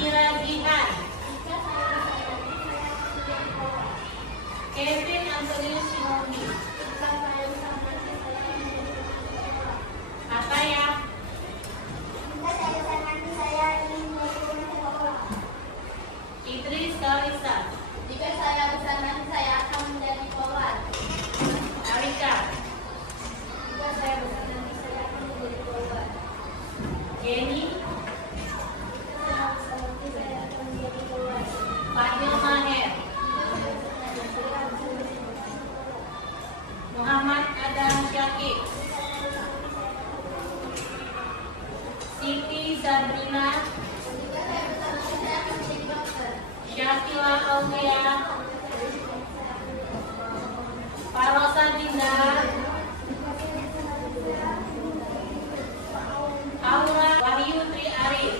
Amira Jihan. Kevin Antonius Shinomi. Apa ya? Idris Kalisa. Jika saya besar nanti saya akan menjadi korban. Alika. Jika saya besar nanti saya akan menjadi korban. Jenny. Jika saya besar nanti saya akan menjadi korban. Fadil Maher. Muhammad Adam Syakib. Siti Sabrina. Jika saya besar nanti saya akan menjadi dokter. Syakila Aulia. Parosa Dinda. Aura Wahyu Tri Arif.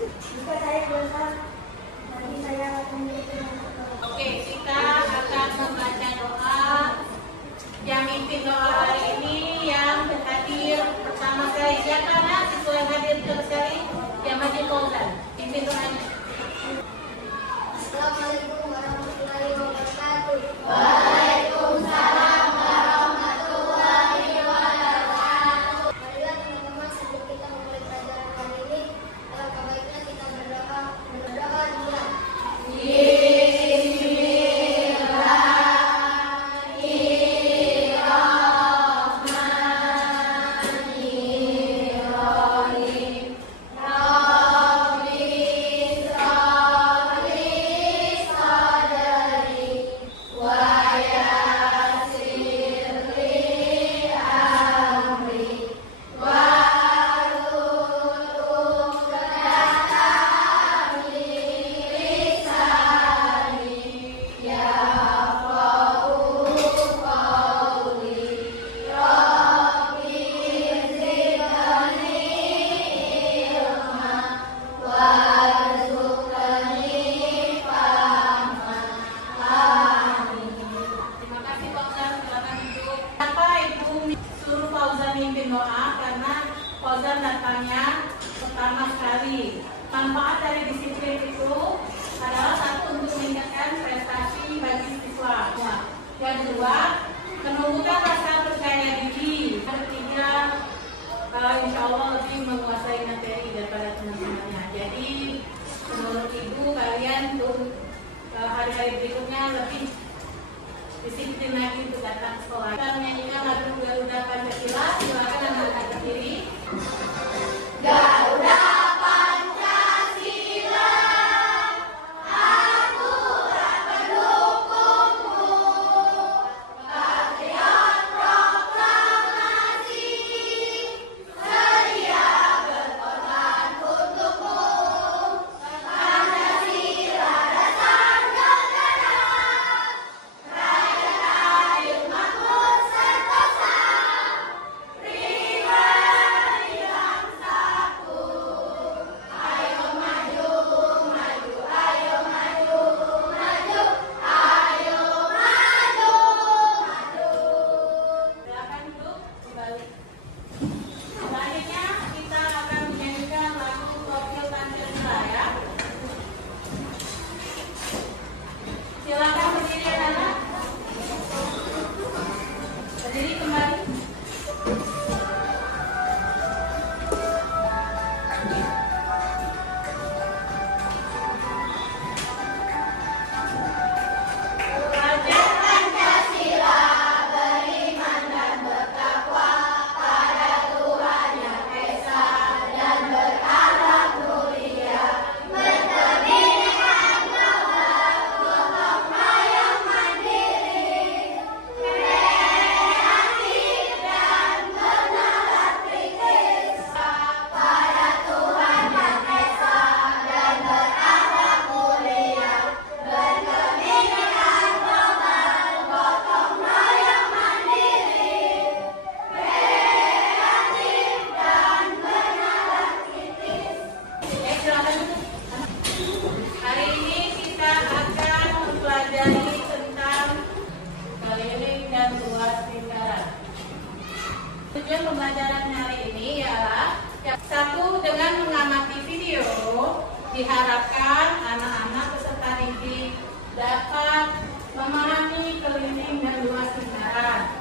Jika saya besar nanti saya akan menjadi dokter. Oke, kita akan membaca doa yang mimpin doa hari ini yang hadir pertama kali. Siapa nak siswa yang hadir pertama sekali? Yang maju Fauzan. Pimpin doanya. Assalamualaikum warahmatullahi wabarakatuh. Waalaikumsalam warahmatullahi wabarakatuh. Marilah teman-teman sebelum kita memulai pelajaran kali ini, alangkah baiknya kita berdoa dulu. Terima kasih Fauzan, silakan duduk. Kenapa Ibu suruh Fauzan mimpin doa? Karena Fauzan datangnya pertama sekali. Manfaat dari disiplin itu adalah satu, untuk meningkatkan prestasi bagi siswa. Yang kedua, menumbuhkan rasa percaya diri. Yang ketiga, insya Allah lebih menguasai materi daripada teman-temannya. Jadi menurut Ibu, kalian untuk hari-hari berikutnya lebih disiplin lagi untuk datang ke sekolah. Kita menyanyikan lagu Garuda Pancasila. Silakan anak-anak berdiri. Garuda Pancasila, aku tak pendukungmu, patriot proklamasi, sedia berkorban untukmu. Pancasila dasar negara, rakyat adil makmur sentosa, pribadi bangsaku. Ayo maju, maju, ayo maju, maju, ayo maju, maju. Silakan duduk kembali. Selanjutnya kita akan menyanyikan lagu Profil Pancasila ya. Silakan berdiri anak-anak. Berdiri kembali. Pelajar Pancasila beriman dan bertakwa pada Tuhan Yang Esa dan berakhlak mulia, berkebinekaan global, gotong royong mandiri, kreatif dan bernalar kritis pada Tuhan Yang Esa dan berakhlak mulia, berkebinekaan global, gotong royong mandiri, kreatif dan bernalar kritis. silakan duduk. Hari ini kita akan mempelajari tentang keliling dan luas lingkaran. Tujuan pembelajaran hari ini ialah satu, dengan mengamati video di Diharapkan anak-anak peserta didik dapat memahami keliling dan luas lingkaran.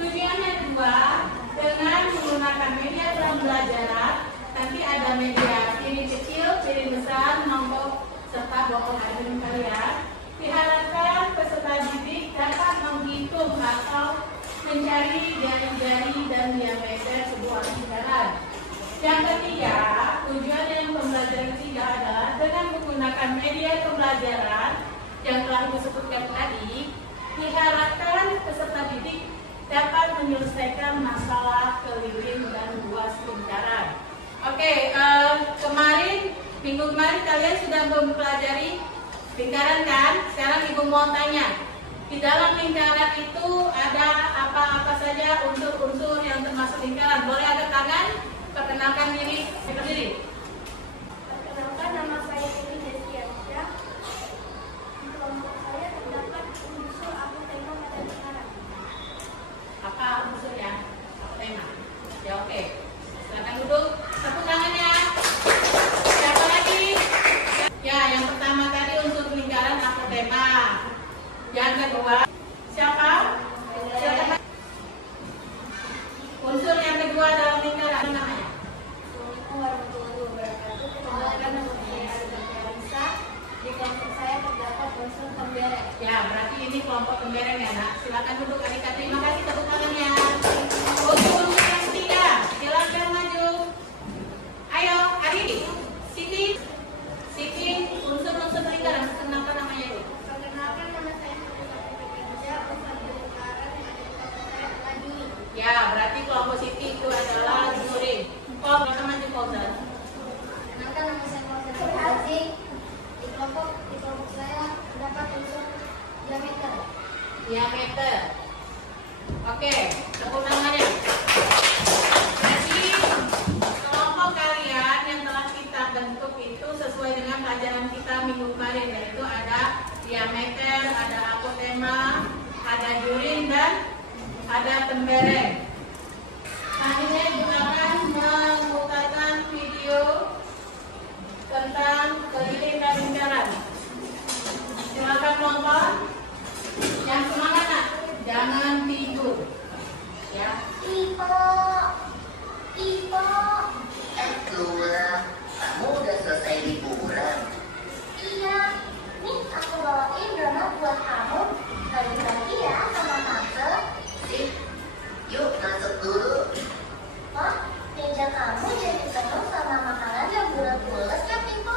Tujuan yang kedua, dengan menggunakan media pembelajaran, nanti ada media piring kecil, piring besar, nombok, serta botol air kalian. Diharapkan peserta didik dapat menghitung atau mencari jari-jari dan diameter sebuah lingkaran. Yang ketiga, tujuan yang pembelajaran ketiga adalah dengan menggunakan media pembelajaran yang telah disebutkan tadi, diharapkan peserta didik dapat menyelesaikan masalah keliling dan luas lingkaran. Oke, minggu kemarin kalian sudah mempelajari lingkaran kan? Sekarang Ibu mau tanya, di dalam lingkaran itu ada apa-apa saja unsur-unsur yang termasuk lingkaran? Boleh angkat tangan? Perkenalkan diri, berdiri. Perkenalkan, nama saya Dewi Desiansya. Di kelompok saya terdapat unsur apotema pada lingkaran. Apa unsurnya? Apotema. Ya oke. Silakan duduk. Tepuk tangannya. Siapa lagi? Ya, yang pertama tadi unsur lingkaran apotema. Yang kedua, siapa? Siapa? Unsur yang kedua dalam lingkaran namanya? Assalamualaikum warahmatullahi wabarakatuh. Perkenalkan, nama saya Arzantia Lisa. Di kelompok saya terdapat unsur pembereng. Ya, berarti ini kelompok pembereng ya, Nak. Silakan duduk adik-adik. Terima kasih tepuk tangannya. Unsur yang ketiga, silakan maju. Ayo, Ari, Siti, unsur-unsur lingkaran. Kenapa namanya itu? Perkenalkan, nama saya Siti. Unsur lingkaran yang ada di kelompok saya adalah juri. Ya, berarti kelompok Siti itu adalah juri. Oh, mereka maju Fauzan. Perkenalkan, nama saya Fauzan Aziz. Di kelompok saya terdapat unsur diameter. Diameter. Oke, tepuk tangannya. Jadi, kelompok kalian yang telah kita bentuk itu sesuai dengan pelajaran kita minggu kemarin, yaitu ada diameter, ada apotema, ada jurin, dan ada pembereng. Nah, ini juga akan memutarkan video tentang keliling dan lingkaran. Silakan nonton. Yang semangat, Nak. Jangan tidur. Ya. Ipo, keluar. Kamu udah selesai liburan? Iya, nih aku bawain donat buat kamu. Bagi-bagi ya sama tante. Sip, yuk masuk dulu. Oh, meja kamu jadi penuh sama makanan yang bulat-bulat ya, Pipo?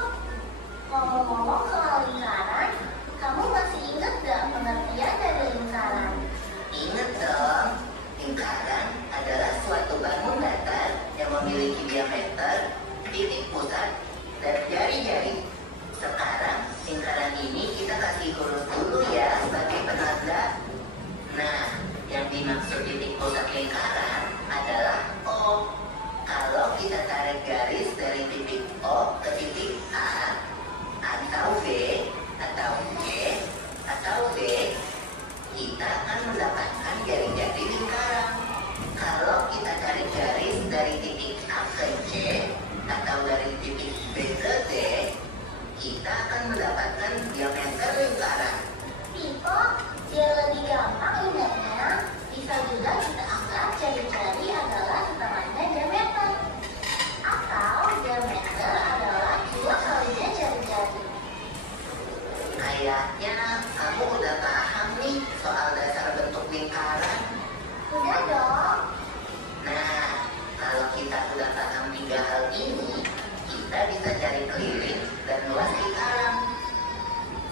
Ngomong-ngomong soal lingkaran, kamu masih ingat gak pengertian dari lingkaran? Ingat dong, lingkaran adalah suatu bangun datar yang memiliki diameter, titik pusat, dan jari-jari. Sekarang, lingkaran ini kita kasih huruf dulu ya sebagai penanda. Nah, yang dimaksud titik pusat lingkaran adalah O. Kalau kita tarik garis dari titik O ke titik A, atau B, atau G, atau D, kita akan mendapatkan jari-jari lingkaran. Kalau kita tarik garis dari titik A ke C, atau dari titik B ke D, kita akan mendapatkan diameter lingkaran. Pipo, biar lebih gampang ingatnya, bisa juga kita anggap jari-jari adalah setengahnya diameter. Atau diameter adalah 2 kalinya jari-jari. Kayaknya kamu udah paham nih soal dasar bentuk lingkaran. Udah dong. Nah, kalau kita udah paham 3 hal ini, kita bisa cari keliling dan luas lingkaran.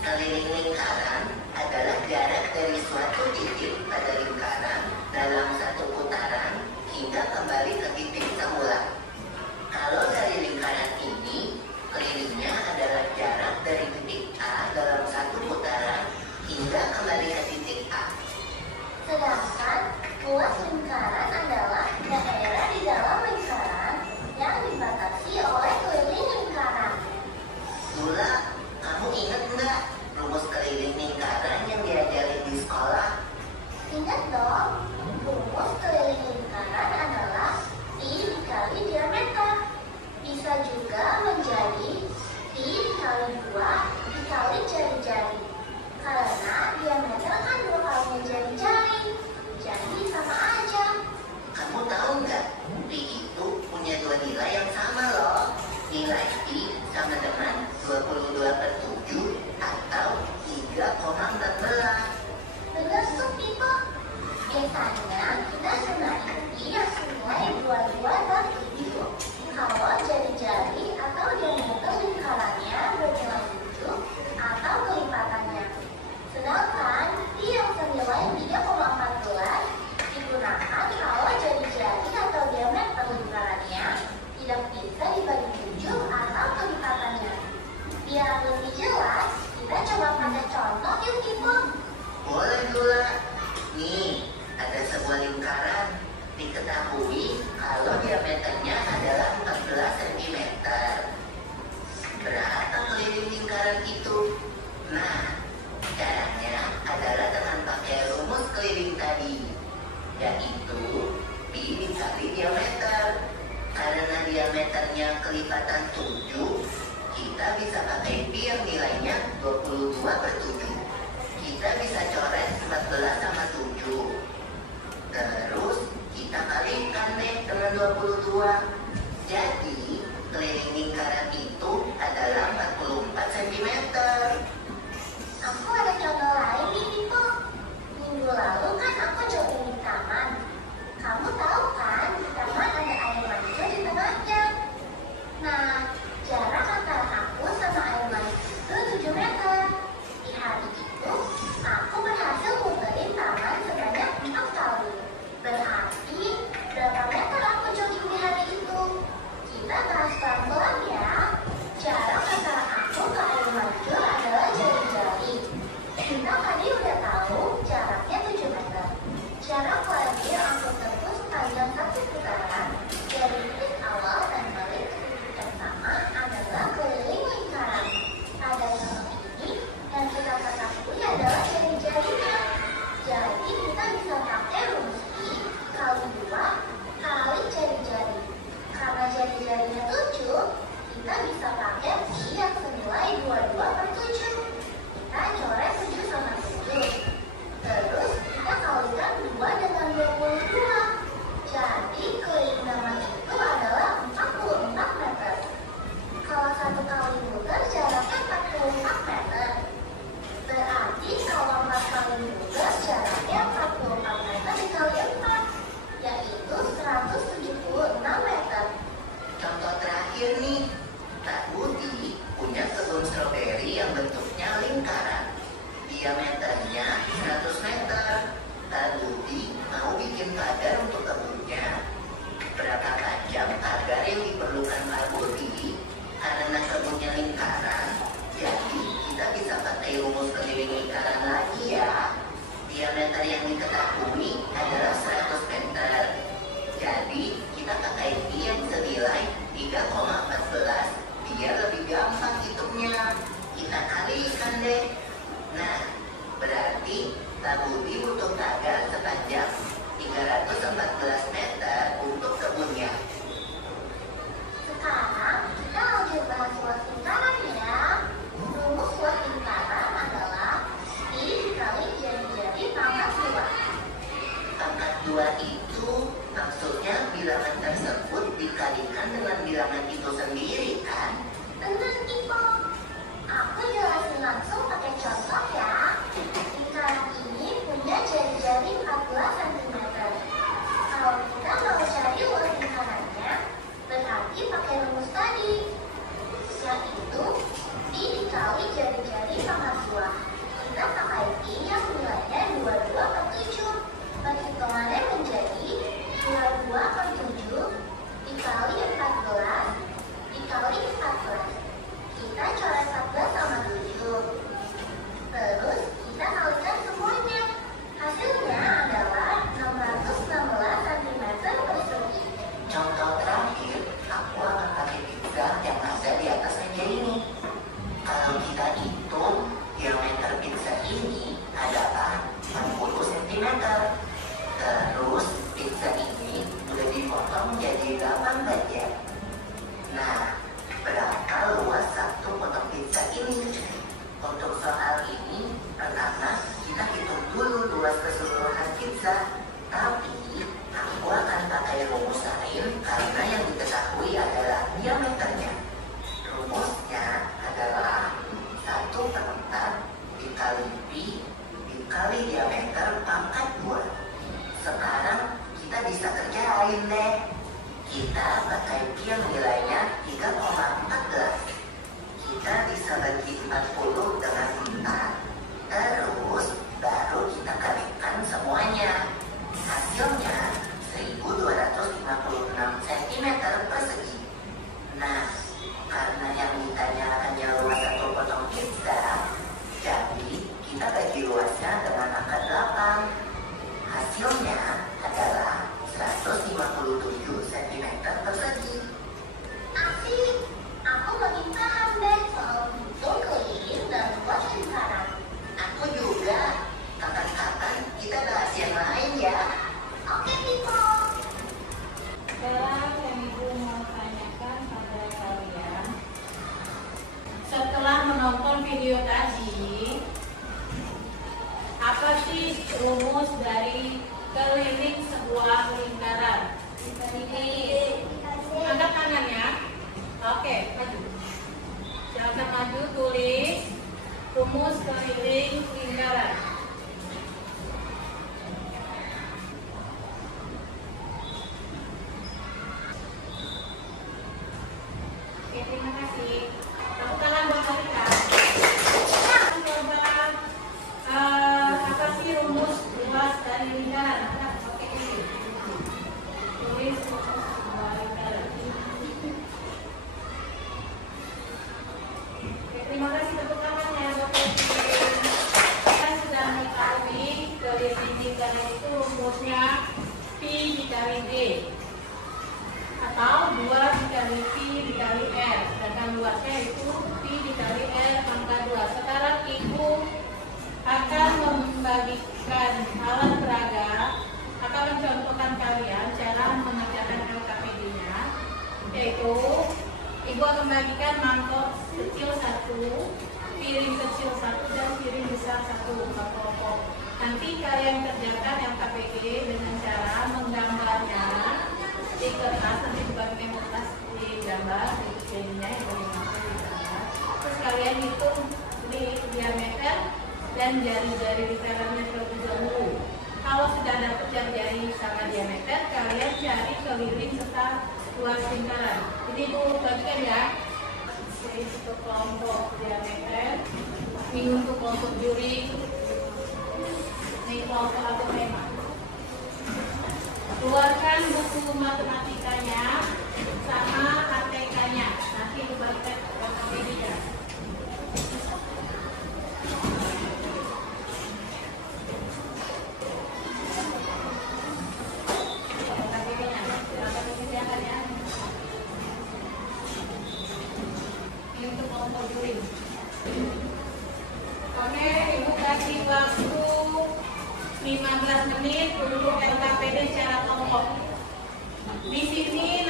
Keliling lingkaran adalah jarak dari suatu titik pada lingkaran dalam satu putaran hingga kembali ke titik semula. Kalau dari lingkaran ini, kelilingnya adalah jarak dari titik A dalam satu putaran hingga kembali ke titik A. Sedangkan luas lingkaran adalah daerah di dalam lingkaran yang dibatasi oleh keliling lingkaran. Dula, kamu ingat nggak rumus keliling lingkaran yang diajarin di sekolah? Ingat dong, rumus keliling lingkaran adalah I dikali diameter. Bisa juga sama dengan 22/7 atau 3,14. Benar tuh Pipo. Biasanya kita senari yang senilai 22/7 kalau jari-jari atau diameter lingkarannya bernilai 7 atau kelipatannya. Sedangkan yang senilai 3,14 digunakan kalau jari-jari atau diameter lingkarannya tidak bisa dibagi 7 atau kelipatannya. Biar lebih jelas, kita coba pakai contoh yuk Pipo. Boleh Gula. Nih, ada sebuah lingkaran. Diketahui kalau diameternya adalah 14 cm. Berapa keliling lingkaran itu? Nah, caranya adalah dengan pakai rumus keliling tadi, yaitu pi dikali diameter. Karena diameternya kelipatan 7, kita bisa pakai pi yang nilainya 22/7. Kita bisa coret 14 sama 7. Terus kita kalikan deh dengan 22. Jadi keliling lingkaran itu adalah 44 cm. Aku ada contoh lain nih Pipo. Minggu lalu kan aku jogging di taman. Kamu tahu kan di taman ada air mancur di tengahnya. Nah, jarak antara aku sama air mancur itu 7 meter. Di hari itu, aku berhasil muterin taman sebanyak 4 kali. Berarti, berapa meter aku jogging di hari itu? Kita bahas pelan-pelan ya. Jarak antara aku ke air mancur adalah jari-jari. Kita tadi udah tahu jaraknya 7 meter. Jarak lagi aku tempuh sepanjang 1 putaran dari titik awal dan balik ke titik yang sama adalah keliling lingkaran. Pada contoh ini, yang kita ketahui adalah jari-jarinya. Jadi kita bisa pakai rumus I kali 2 kali jari-jari. Karena jari-jarinya 7, kita bisa pakai I yang senilai 22/7. Kita coret 7 sama 7. Terus kita kalikan 2 dengan 22. Jadi keliling taman itu adalah 44 meter. Kalau 1 kali muter jaraknya 44 meter. Berarti kalau 4 kali muter jaraknya 44 meter dikali 4, yaitu 176 meter. Contoh terakhir nih, Kak Budi punya kebun stroberi yang bentuknya lingkaran. Diameternya 100 meter. Kak Budi mau bikin pagar untuk kebunnya. Berapa panjang pagar yang diperlukan Kak Budi? Karena kebunnya lingkaran, jadi kita bisa pakai rumus keliling lingkaran lagi ya. Diameter yang diketahui adalah 100 meter. Jadi kita pakai pi yang senilai 3,14 biar lebih gampang hitungnya. Kita kalikan deh. Nah, berarti Kak Budi butuh pagar sepanjang 314 meter untuk kebunnya. Sekarang kita lanjut bahas luas lingkaran ya. Rumus luas lingkaran adalah I dikali jari-jari pangkat 2. Pangkat 2 itu maksudnya bilangan tersebut dikalikan dengan bilangan itu sendiri kan? Benar Pipo. Aku jelasin langsung pakai contoh ya. Lingkaran ini punya jari-jari 14 cm. Kalau kita video tadi, apa sih rumus dari keliling sebuah lingkaran? Angkat tangannya. Oke, maju. Silakan maju, tulis rumus keliling lingkaran. Oke, terima kasih. Tepuk tangan buat Marika. Coba apa sih rumus luas dari lingkaran? Oke, ini. Tulis rumus sebuah lingkaran. Oke, terima kasih tepuk tangannya buat kita sudah mengetahui keliling lingkaran itu rumusnya P dikali D atau 2 dikali P dikali R, sedangkan luasnya itu P dikali R pangkat 2. Sekarang Ibu akan membagikan alat peraga, akan mencontohkan kalian cara mengerjakan LKPD-nya, yaitu Ibu akan membagikan mangkok kecil 1, piring kecil 1, dan piring besar 1 kelompok. Nanti kalian kerjakan LKPD dengan cara menggambarnya di kertas, nanti dibagikan kertas di gambar di jadinya yang bagaimana digambar. Terus kalian hitung di diameter dan jari-jari lingkarannya terlebih dahulu. Kalau sudah dapat jari-jari sama diameter, kalian cari keliling serta luas lingkaran. Jadi Ibu bagikan ya. Ini untuk kelompok diameter, ini untuk kelompok juri, ini kelompok atau tema. Keluarkan buku matematikanya sama ATK-nya. Nanti dibagikan LKPD-nya. LKPD-nya, silakan disediakan ya. Ini untuk kelompok juri. Oke, Ibu kasih waktu 15 menit untuk LKPD secara kelompok. Di sini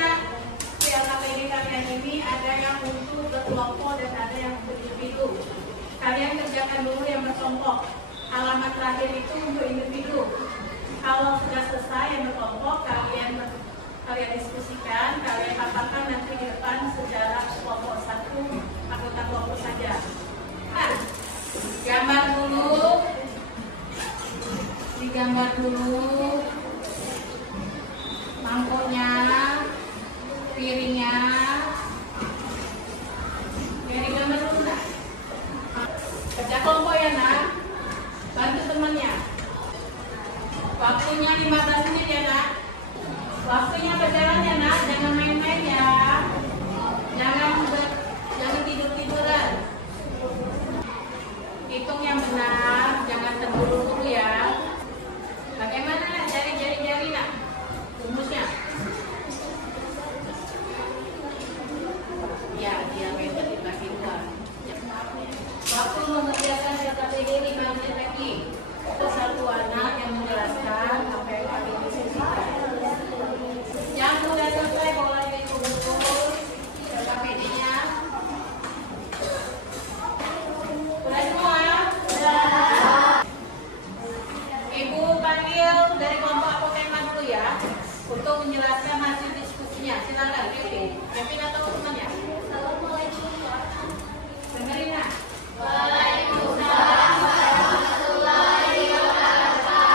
di LKPD kalian ini ada yang untuk berkelompok dan ada yang berindividu. Kalian kerjakan dulu yang berkelompok. Alamat terakhir itu untuk individu. Kalau sudah selesai yang berkelompok, kalian diskusikan, kalian paparkan nanti di depan secara kelompok 1 anggota kelompok saja. Nah, gambar dulu. Digambar dulu mangkoknya, piringnya. Digambar dulu nak. Kerja kelompok ya nak. Bantu temannya. Waktunya 15 menit ya nak. Waktunya berjalan ya nak. Jangan main-main ya. Jangan tidur-tiduran. Hitung yang benar. Jangan terburu-buru ya. Bagaimana nak jari-jari nak rumusnya? Ya, diameter dibagi 2. Waktu mengerjakan LKPD 5 menit lagi. Satu anak yang menjelaskan apa yang kami diskusikan. Yang sudah selesai boleh dikumpul LKPD-nya. Sudah semua? Sudah. Ibu panggil dari kelompok apotema dulu ya untuk menjelaskan hasil diskusinya. Silakan Kevin. Kevin atau temannya? Assalamualaikum. Dengerin nak. Waalaikumsalam warahmatullahi wabarakatuh.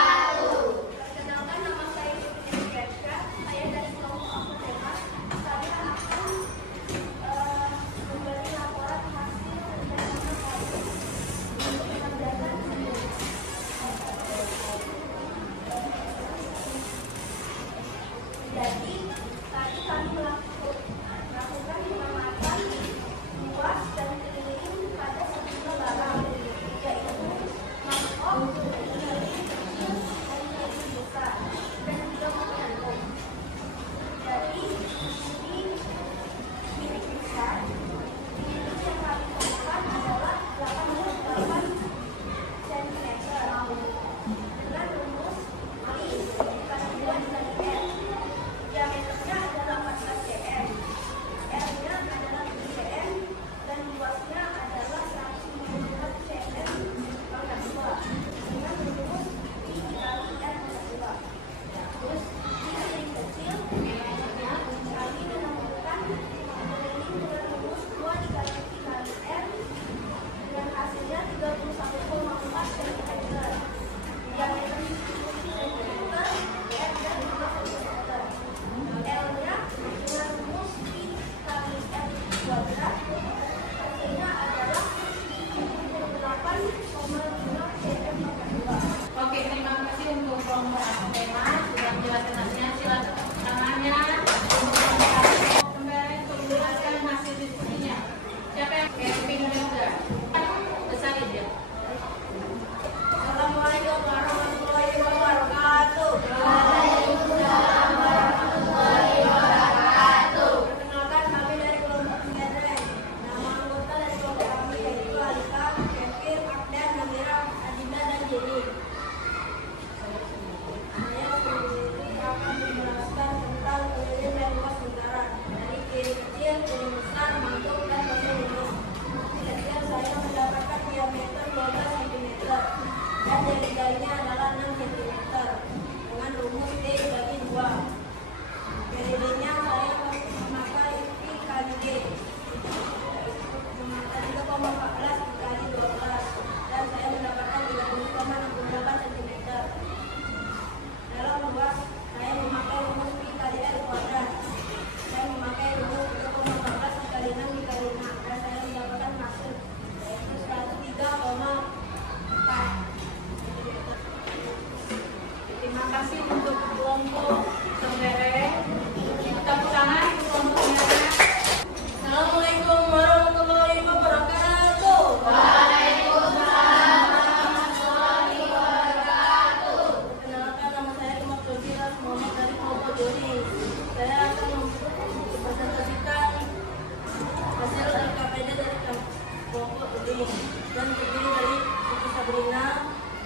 ini dan terdiri dari Siti Sabrina,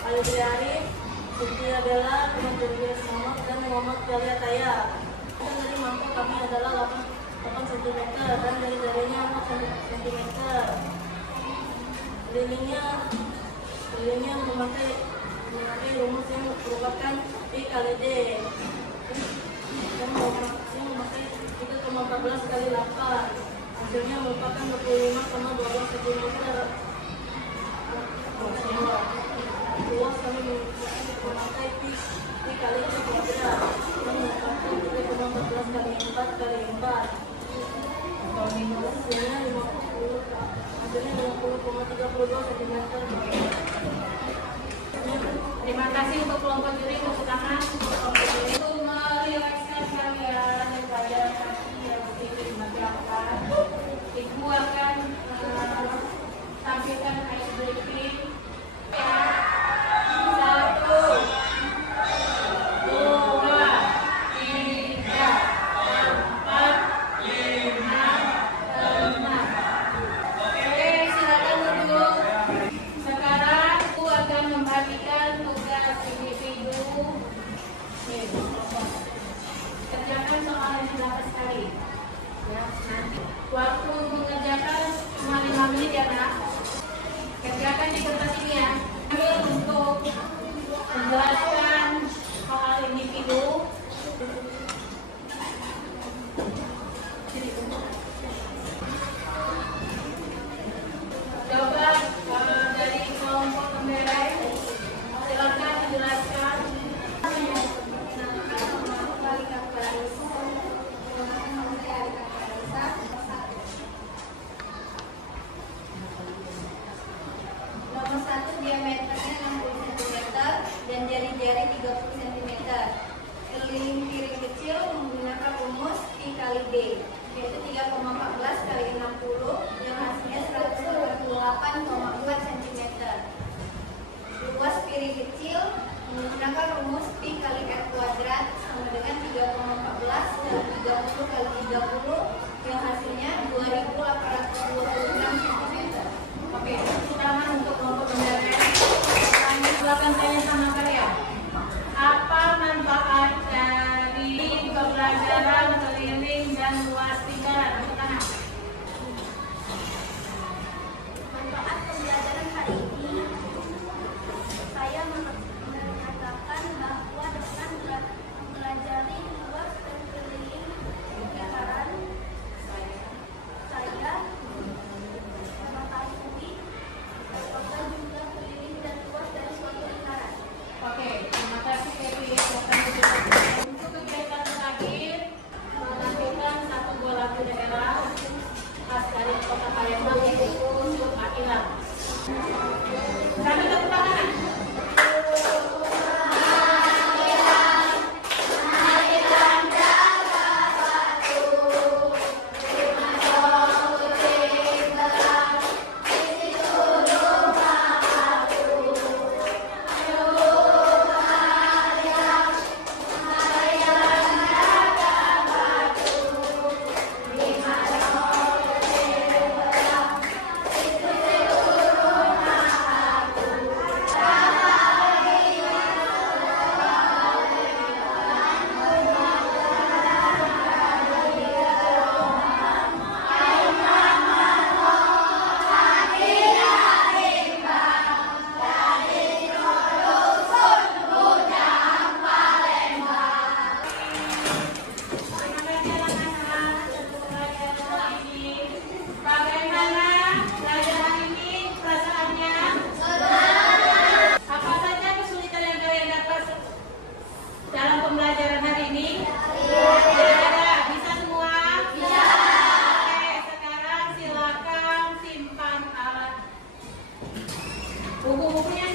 Alidri Arif, Cynthia Bella, Muhammad Muhammad, dan Muhammad Jalia Taya. Dan dari mangkok kami adalah 8 cm dan dari jarinya 4 cm. Lilinnya memakai rumus yang merupakan P kali D dan memakai 3,14 kali 8. Hasilnya merupakan 25,12 cm. Luas kami memakai P kali Q kuadrat yang merupakan 3,14 kali 4 kali 4. Hasilnya 50,32 cm. Terima kasih untuk kelompok juri, tepuk tangan untuk kelompok juri. Untuk merilekskan kalian daripada kaki yang dimakan, Ibu akan tampilkan ice breaking. Ya. 1, 2, 3, 4, 5, 6. Oke, silakan duduk. Sekarang aku akan membagikan tugas individu. Kerjakan soal yang 11 kali. Ya, nanti waktu mengerjakan cuma 5 menit ya nak. Kerjakan di kertas ini ya. Ambil untuk menjelaskan soal individu. Coba dari kelompok pemberes, silakan dijelaskan. Nomor 1 diameternya 60 cm dan jari-jari 30 cm. Keliling piring kecil menggunakan rumus Pi kali D, yaitu 3,14 kali 60 yang hasilnya 188,4 cm. Luas piring kecil menggunakan rumus Pi kali R kuadrat sama dengan 3,14 kali 30 kali 30 yang hasilnya 2.826 cm. Oke, tepuk tangan untuk kelompok pemberes. Silakan tanya sama kalian. Apa manfaat dari pembelajaran keliling dan luas tinggal? Tepuk tangan. Manfaat pembelajaran hari ini, saya menyatakan bahwa dengan mempelajari luas dan keliling lingkaran, saya mengetahui apakah jumlah keliling dan luas dari suatu lingkaran. Oke, terima kasih Kevin. Untuk kegiatan terakhir, menampilkan 1 buah lagu daerah khas dari Kota Palembang yaitu Sub Akilah. Kami tepuk tangan. Buku-bukunya